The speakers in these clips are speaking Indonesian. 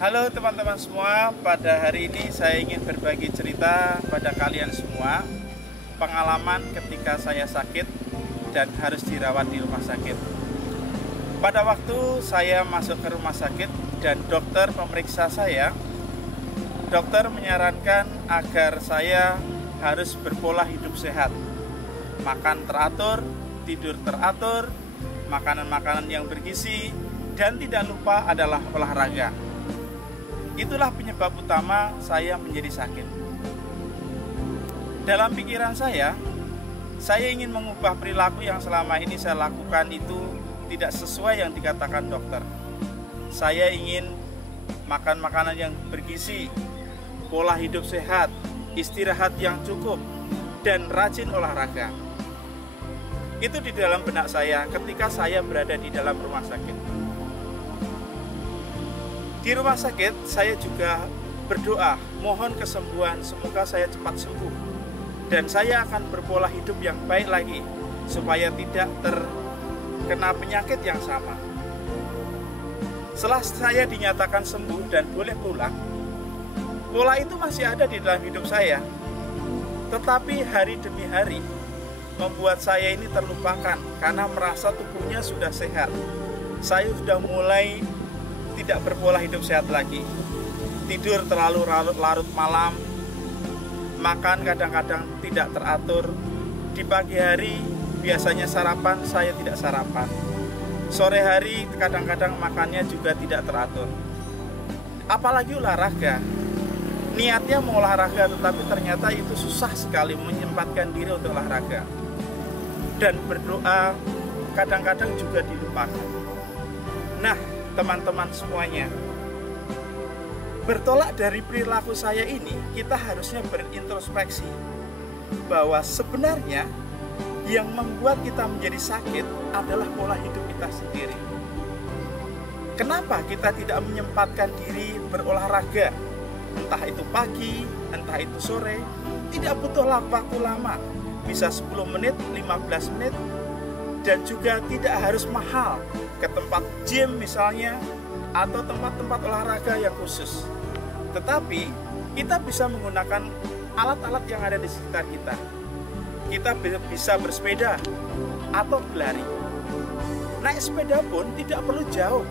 Halo teman-teman semua, pada hari ini saya ingin berbagi cerita pada kalian semua pengalaman ketika saya sakit dan harus dirawat di rumah sakit. Pada waktu saya masuk ke rumah sakit dan dokter memeriksa saya, dokter menyarankan agar saya harus berpola hidup sehat, makan teratur, tidur teratur, makanan-makanan yang bergizi, dan tidak lupa adalah olahraga. Itulah penyebab utama saya menjadi sakit. Dalam pikiran saya ingin mengubah perilaku yang selama ini saya lakukan itu tidak sesuai yang dikatakan dokter. Saya ingin makan makanan yang bergizi, pola hidup sehat, istirahat yang cukup, dan rajin olahraga. Itu di dalam benak saya ketika saya berada di dalam rumah sakit. Di rumah sakit saya juga berdoa, mohon kesembuhan, semoga saya cepat sembuh. Dan saya akan berpola hidup yang baik lagi, supaya tidak terkena penyakit yang sama. Setelah saya dinyatakan sembuh dan boleh pulang, pola itu masih ada di dalam hidup saya. Tetapi hari demi hari, membuat saya ini terlupakan karena merasa tubuhnya sudah sehat. Saya sudah mulai tidak berpola hidup sehat lagi. Tidur terlalu larut malam, makan kadang-kadang tidak teratur. Di pagi hari biasanya sarapan, saya tidak sarapan. Sore hari kadang-kadang makannya juga tidak teratur. Apalagi olahraga. Niatnya mau olahraga, tetapi ternyata itu susah sekali menyempatkan diri untuk olahraga. Dan berdoa kadang-kadang juga dilupakan. Nah, teman-teman semuanya, bertolak dari perilaku saya ini, kita harusnya berintrospeksi bahwa sebenarnya yang membuat kita menjadi sakit adalah pola hidup kita sendiri. Kenapa kita tidak menyempatkan diri berolahraga? Entah itu pagi, entah itu sore, tidak butuh waktu lama. Bisa 10 menit, 15 menit, dan juga tidak harus mahal ke tempat gym misalnya, atau tempat-tempat olahraga yang khusus. Tetapi kita bisa menggunakan alat-alat yang ada di sekitar kita. Kita bisa bersepeda atau berlari. Naik sepeda pun tidak perlu jauh,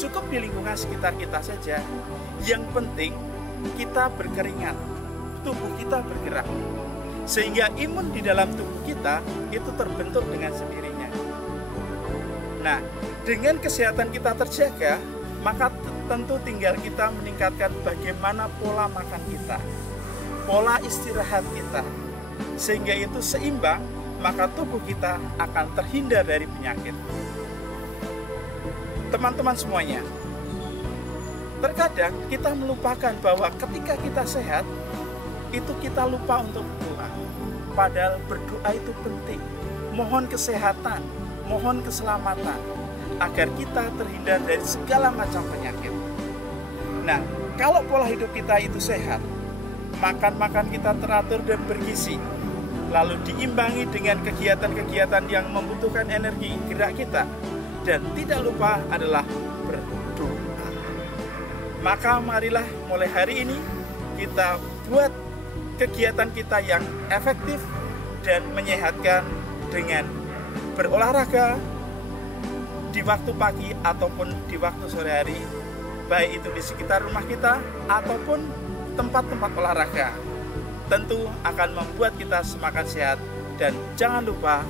cukup di lingkungan sekitar kita saja. Yang penting kita berkeringat, tubuh kita bergerak, sehingga imun di dalam tubuh kita itu terbentuk dengan sendirinya. Nah, dengan kesehatan kita terjaga, maka tentu tinggal kita meningkatkan bagaimana pola makan kita, pola istirahat kita, sehingga itu seimbang, maka tubuh kita akan terhindar dari penyakit. Teman-teman semuanya, terkadang kita melupakan bahwa ketika kita sehat, itu kita lupa untuk berdoa. Padahal berdoa itu penting. Mohon kesehatan, mohon keselamatan, agar kita terhindar dari segala macam penyakit. Nah, kalau pola hidup kita itu sehat, makan kita teratur dan bergizi, lalu diimbangi dengan kegiatan-kegiatan yang membutuhkan energi gerak kita, dan tidak lupa adalah berdoa. Maka marilah mulai hari ini kita buat kegiatan kita yang efektif dan menyehatkan dengan berolahraga di waktu pagi ataupun di waktu sore hari, baik itu di sekitar rumah kita ataupun tempat-tempat olahraga. Tentu akan membuat kita semakin sehat, dan jangan lupa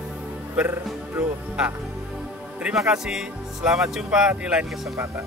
berdoa. Terima kasih, selamat jumpa di lain kesempatan.